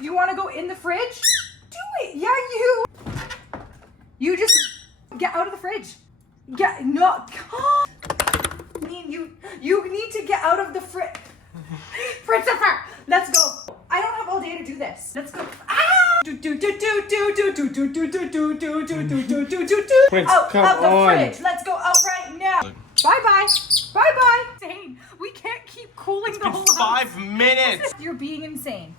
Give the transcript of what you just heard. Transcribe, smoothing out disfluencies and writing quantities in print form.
You want to go in the fridge? Do it. Yeah, you just get out of the fridge. You need to get out of the fridge. Christopher, let's go. I don't have all day to do this. Let's go. Prince, Out come of the on. fridge. Let's go out right now. Bye-bye. Bye-bye. Insane. We can't keep cooling the whole house. 5 minutes. You're being insane.